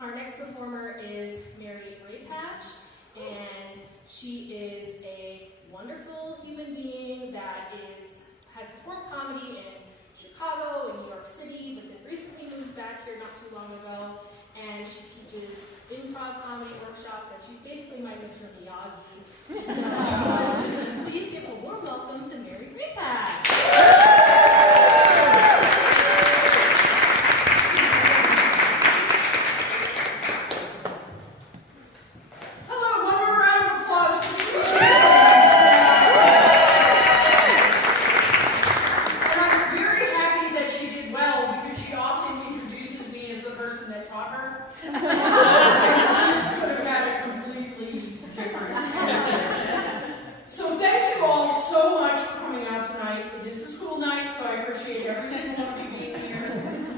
Our next performer is Mary Rapach, and she is a wonderful human being that has performed comedy in Chicago and New York City, but then recently moved back here not too long ago, and she teaches improv comedy workshops, and she's basically my Mr. Miyagi. So please give a warm welcome to Mary Rapach.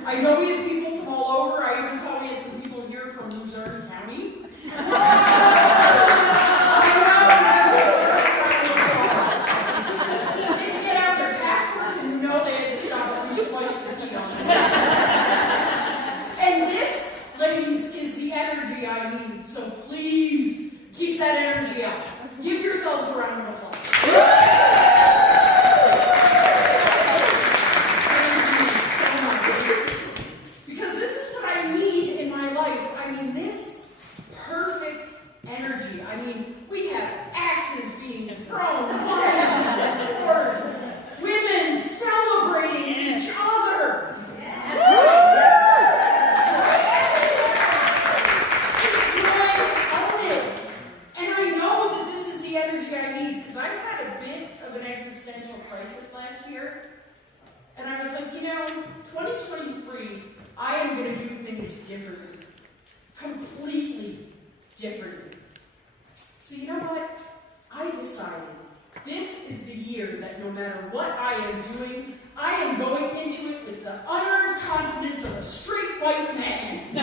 I know we have people from all over. I even saw we had some people here from Luzerne County. They had to get out their passports and know they had to stop at least twice to pee on them. And this, ladies, is the energy I need. So please keep that energy up. Give yourselves a round of applause. I am going to do things differently. Completely differently. So you know what? I decided this is the year that no matter what I am doing, I am going into it with the unearned confidence of a straight white man.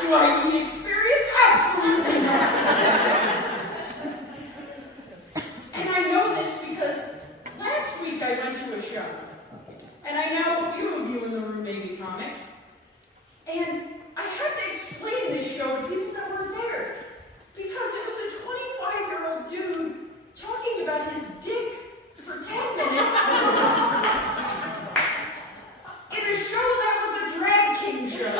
Do I need experience? Absolutely not. And I know this because last week I went to a show, and I know a few of you in the room may be comics, and I have to explain this show to people that were there, because it was a 25-year-old dude talking about his dick for 10 minutes in a show that was a drag king show.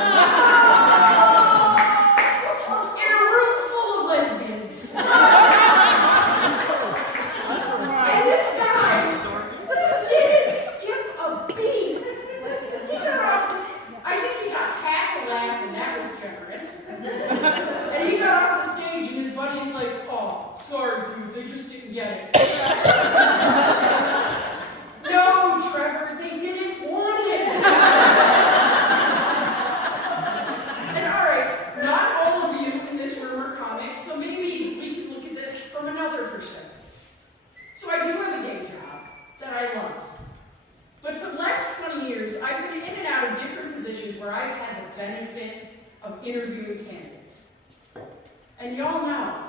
Sorry, dude, they just didn't get it. No, Trevor, they didn't want it. And alright, not all of you in this room are comics, so maybe we can look at this from another perspective. So I do have a day job that I love. But for the last 20 years, I've been in and out of different positions where I've had the benefit of interviewing candidates. And y'all know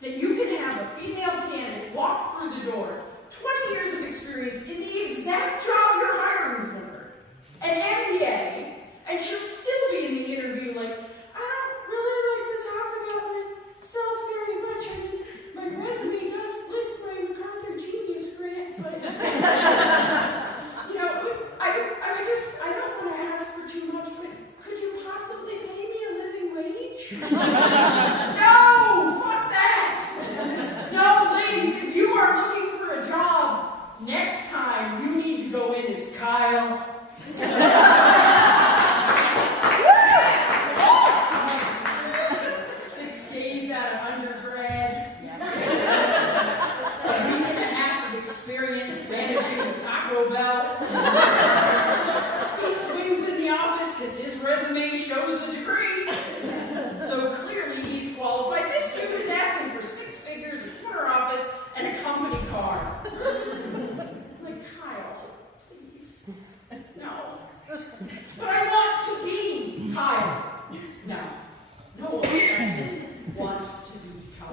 that you can have a female candidate walk through the door, 20 years of experience in the exact job you're hiring for, an MBA, and she'll still be in the interview like, I don't really like to talk about myself very much. I mean, my resume does list my MacArthur Genius Grant, but, you know, I don't want to ask for too much, but could you possibly pay me a living wage? No! Fuck that! No, ladies, if you are looking for a job, next time you need to go in as Kyle. 6 days out of undergrad. A week and a half of experience managing a Taco Bell. He swings in the office because his resume shows a degree. So clearly he's qualified. This dude is asking for 6 figures, a corner office, and a company car. Like, Kyle, please. No. But I want to be Kyle. No. No one wants to be Kyle.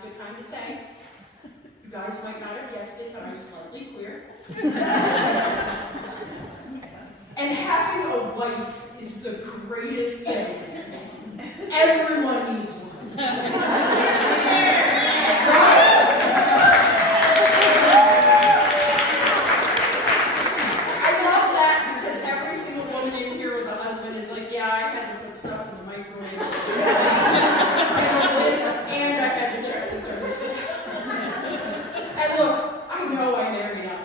a good time to say, you guys might not have guessed it, but I'm slightly queer. And having a wife is the greatest thing. Everyone needs one. I love that because every single woman in here with a husband is like, yeah, I had to put stuff in the microwave. And I had to check the thermostat. And look, I know I married up.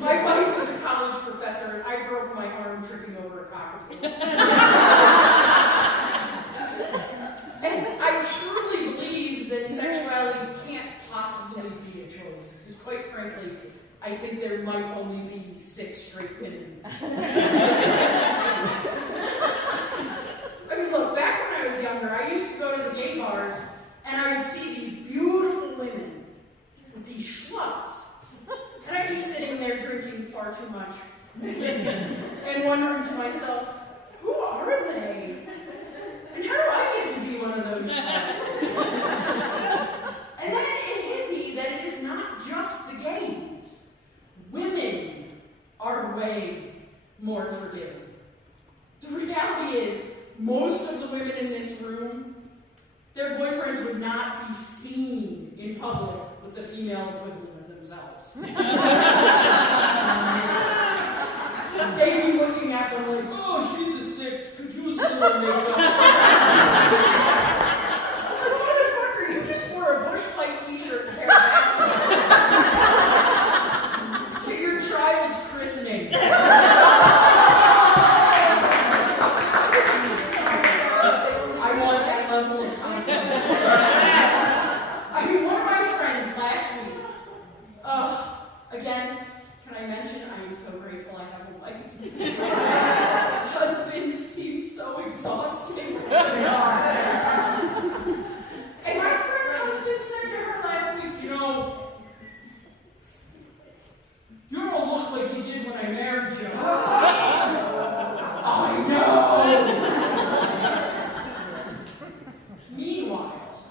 My wife was a college professor, and I broke my arm tripping over a cockatiel. And I truly believe that sexuality can't possibly be a choice, because quite frankly, I think there might only be 6 straight women. I mean, look, back when I was younger, I used to go to the gay bars, and I would see these beautiful women with these schlubs. And I'd be sitting there drinking far too much and wondering to myself, who are they? And how do I get to be one of those schlubs? And then it hit me that it is not just the gays. Women are way more forgiving. The reality is, most of the women in this room, their boyfriends would not be seen in public with the female equivalent of themselves. They'd be looking at them like, oh, she's a 6, could use a little makeup. Like, motherfucker, you just wore a Bush Light t-shirt and a pair of glasses to your child's christening. I want that level of confidence. I mean, one of my friends last week, again, can I mention, I am so grateful I have a wife. Husbands seem so exhausting. And my friend's husband said to her last week, you know, you don't look like you did when I married you. I know. Meanwhile,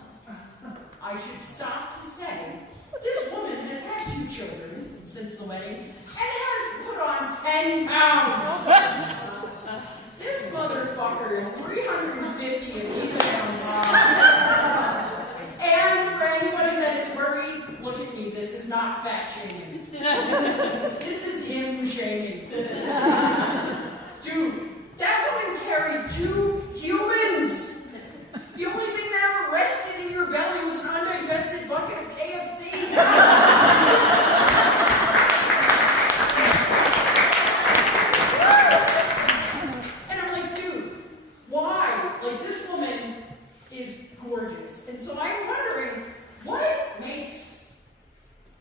I should stop to say, this woman has had 2 children since the wedding and has put on 10 pounds. This motherfucker is 350 in these accounts. And for anybody that is worried, look at me, this is not fat shaming. This is him shaming. Dude, that woman carried 2 humans. The only thing that ever rested in your belly was an undigested bucket of KFC. And I'm like, dude, why? Like, this woman is gorgeous. And so I'm wondering, what makes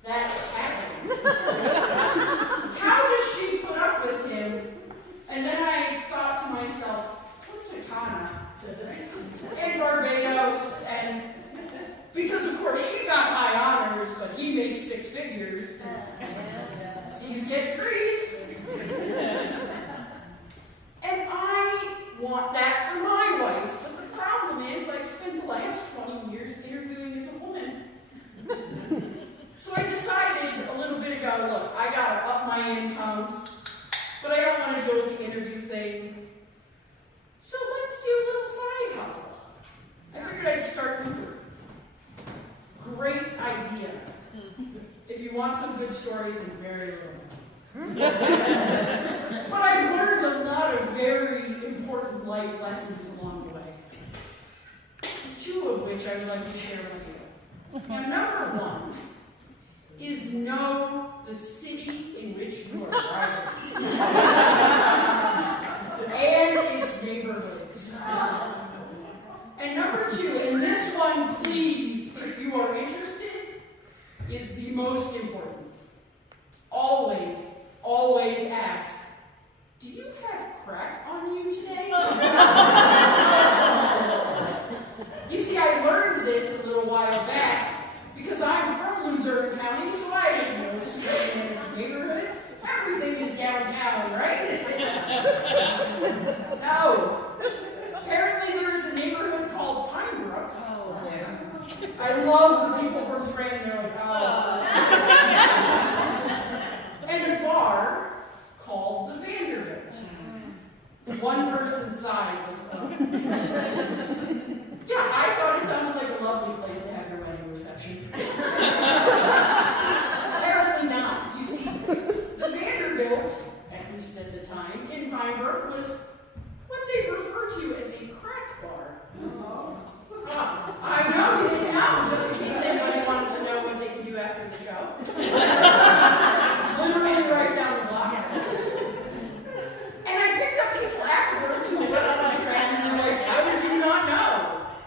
that happen? How does she put up with him? And then I thought to myself, Punta Cana and Barbados, and because of course she got high honors, but he makes 6 figures because C's get degrees. And I want that for my wife, but the problem is I've spent the last 20 years interviewing as a woman. So I decided a little bit ago, look, I gotta up my income, but I don't want to go with the interview thing. So let's do a little side hustle. I figured I'd start Uber. Great idea. If you want some good stories and very little. But I've learned a lot of very important life lessons along the way. 2 of which I would like to share with you. Now, number 1 is know the city in which you are driving. And its neighborhoods. And number 2, and this one, please, if you are interested, is the most important. Always, always ask, do you have crack on you today? You see, I learned this a little while back because I'm from Luzerne County, so I didn't know straight in its neighborhoods. Everything is downtown, right? No. Apparently there is a neighborhood called Pinebrook. I love Yeah, I thought it sounded like a lovely place to have your wedding reception. Apparently not. You see, the Vanderbilt, at least at the time, in Rhineberg was what they refer to as a crack bar. I know, you didn't know, just in case anybody wanted to know what they could do after the show. Literally right down the block. And I picked up people afterwards who were on my track and they're like, how did you not know?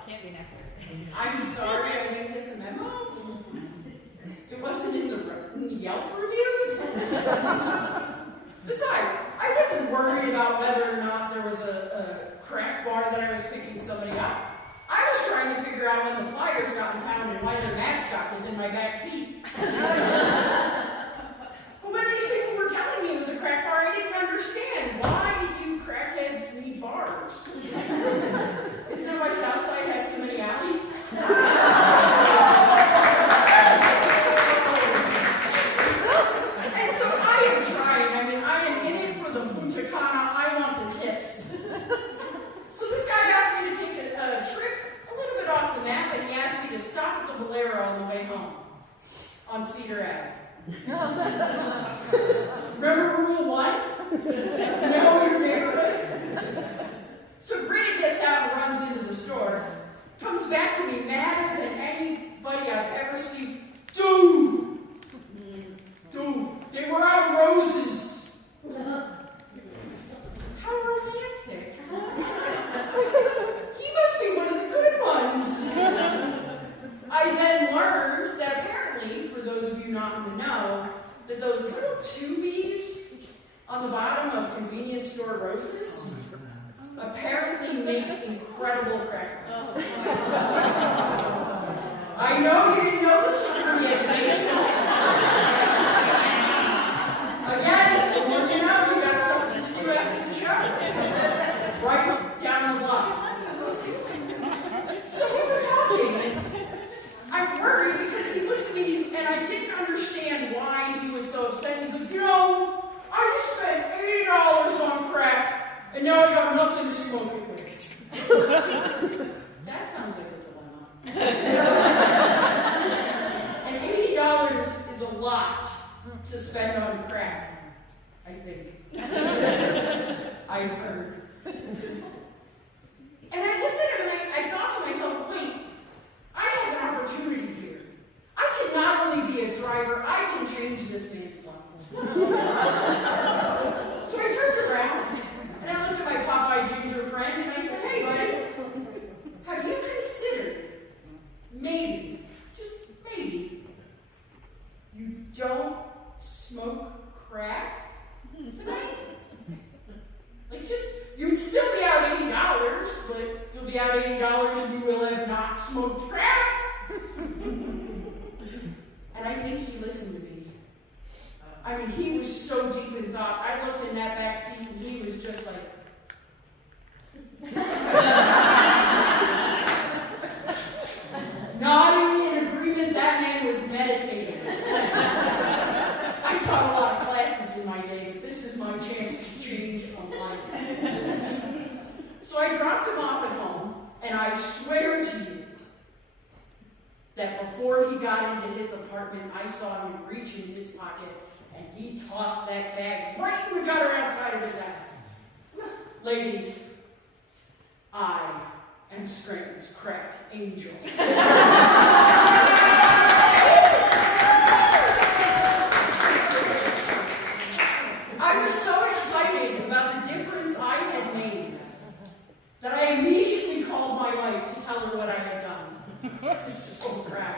Can't be next Thursday. I'm sorry, I didn't get the memo. It wasn't in the Yelp reviews. Besides, I wasn't worried about whether or not there was a crack bar that I was picking somebody up. I was trying to figure out when the Flyers got in town and why their mascot was in my back seat. But when these people were telling me it was a crack bar, I didn't understand. Why do crackheads need bars? Isn't that why Southside has so many alleys? And so I am trying. I mean, I am in it for the Punta Cana. I want the tips. So this guy asked me to take a trip a little bit off the map, and he asked me to stop at the Valero on the way home on Cedar Ave. Remember rule 1? Know your neighborhoods? So Gritty gets out and runs into the store, comes back to me madder than anybody I've ever seen. Dude, they were out roses. How romantic. He must be one of the good ones. I then learned that apparently, for those of you not in the know, that those little tubies on the bottom of convenience store roses apparently make incredible crackers. I know you didn't know this was going to be educational. Again, the more you know, you got something to do after the show. Right down the block. So we were talking, and I'm worried because he looks at me and I didn't understand why he was so upset. He's like, I just spent $80 on crack, and now I got nothing to smoke it with. That sounds like a dilemma. And $80 is a lot to spend on crack, I think. I've heard. And I looked at him and I thought to myself, wait, I have an opportunity here. I can not only be a driver, I can change this man's life. So I turned around and I looked at my Popeye ginger friend and I said, hey buddy, have you considered maybe, just maybe, you don't smoke crack tonight? Like you'd still be out $80, but you'll be out $80 and you will have not smoked crack. And I think he listened to me. I mean, he was so deep in thought. I looked in that back seat and he was just like, nodding in agreement. That man was meditating. I taught a lot of classes in my day, but this is my chance to change a life. So I dropped him off at home, and I swear to you that before he got into his apartment, I saw him reach in his pocket, and he tossed that bag right in the gutter outside of his house. Ladies, I am Scranton's crack angel. I was so excited about the difference I had made that I immediately called my wife to tell her what I had done. I was so proud.